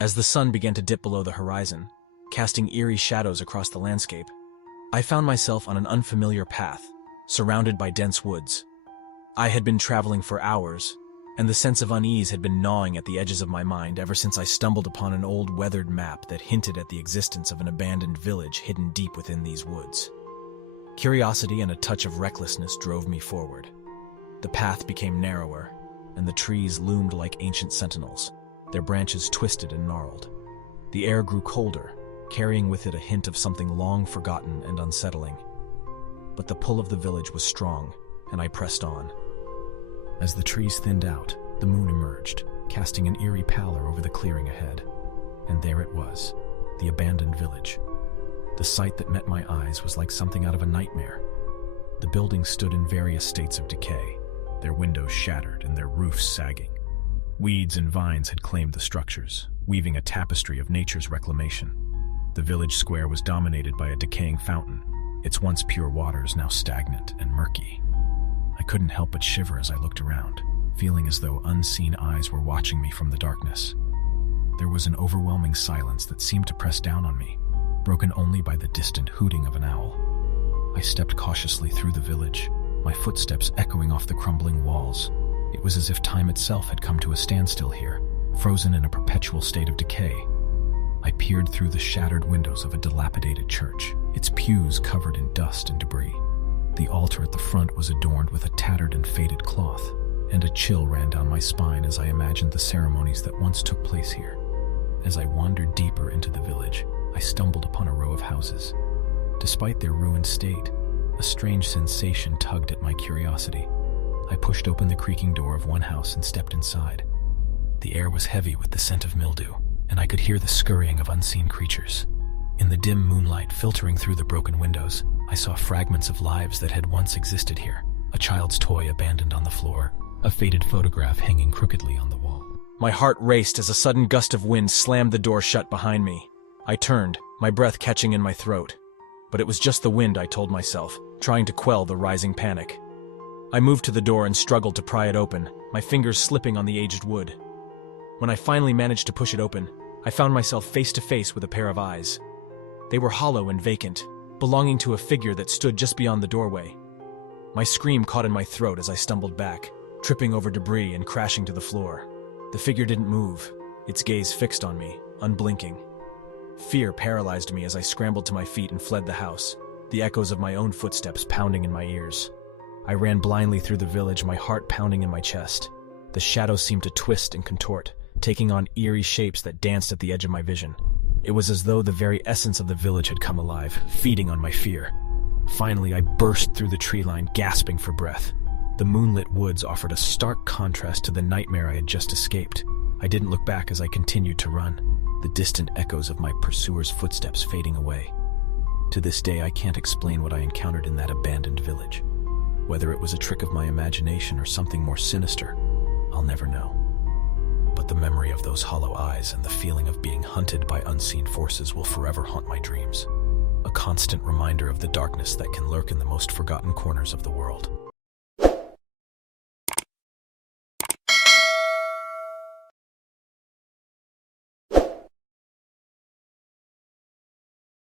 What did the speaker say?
As the sun began to dip below the horizon, casting eerie shadows across the landscape, I found myself on an unfamiliar path, surrounded by dense woods. I had been traveling for hours, and the sense of unease had been gnawing at the edges of my mind ever since I stumbled upon an old weathered map that hinted at the existence of an abandoned village hidden deep within these woods. Curiosity and a touch of recklessness drove me forward. The path became narrower, and the trees loomed like ancient sentinels, their branches twisted and gnarled. The air grew colder, carrying with it a hint of something long forgotten and unsettling. But the pull of the village was strong, and I pressed on. As the trees thinned out, the moon emerged, casting an eerie pallor over the clearing ahead. And there it was, the abandoned village. The sight that met my eyes was like something out of a nightmare. The buildings stood in various states of decay, their windows shattered and their roofs sagging. Weeds and vines had claimed the structures, weaving a tapestry of nature's reclamation. The village square was dominated by a decaying fountain, its once pure waters now stagnant and murky. I couldn't help but shiver as I looked around, feeling as though unseen eyes were watching me from the darkness. There was an overwhelming silence that seemed to press down on me, broken only by the distant hooting of an owl. I stepped cautiously through the village, my footsteps echoing off the crumbling walls. It was as if time itself had come to a standstill here, frozen in a perpetual state of decay. I peered through the shattered windows of a dilapidated church, its pews covered in dust and debris. The altar at the front was adorned with a tattered and faded cloth, and a chill ran down my spine as I imagined the ceremonies that once took place here. As I wandered deeper into the village, I stumbled upon a row of houses. Despite their ruined state, a strange sensation tugged at my curiosity. I pushed open the creaking door of one house and stepped inside. The air was heavy with the scent of mildew, and I could hear the scurrying of unseen creatures. In the dim moonlight filtering through the broken windows, I saw fragments of lives that had once existed here. A child's toy abandoned on the floor, a faded photograph hanging crookedly on the wall. My heart raced as a sudden gust of wind slammed the door shut behind me. I turned, my breath catching in my throat. But it was just the wind, I told myself, trying to quell the rising panic. I moved to the door and struggled to pry it open, my fingers slipping on the aged wood. When I finally managed to push it open, I found myself face to face with a pair of eyes. They were hollow and vacant, belonging to a figure that stood just beyond the doorway. My scream caught in my throat as I stumbled back, tripping over debris and crashing to the floor. The figure didn't move, its gaze fixed on me, unblinking. Fear paralyzed me as I scrambled to my feet and fled the house, the echoes of my own footsteps pounding in my ears. I ran blindly through the village, my heart pounding in my chest. The shadows seemed to twist and contort, taking on eerie shapes that danced at the edge of my vision. It was as though the very essence of the village had come alive, feeding on my fear. Finally, I burst through the tree line, gasping for breath. The moonlit woods offered a stark contrast to the nightmare I had just escaped. I didn't look back as I continued to run, the distant echoes of my pursuer's footsteps fading away. To this day, I can't explain what I encountered in that abandoned village. Whether it was a trick of my imagination or something more sinister, I'll never know. But the memory of those hollow eyes and the feeling of being hunted by unseen forces will forever haunt my dreams. A constant reminder of the darkness that can lurk in the most forgotten corners of the world.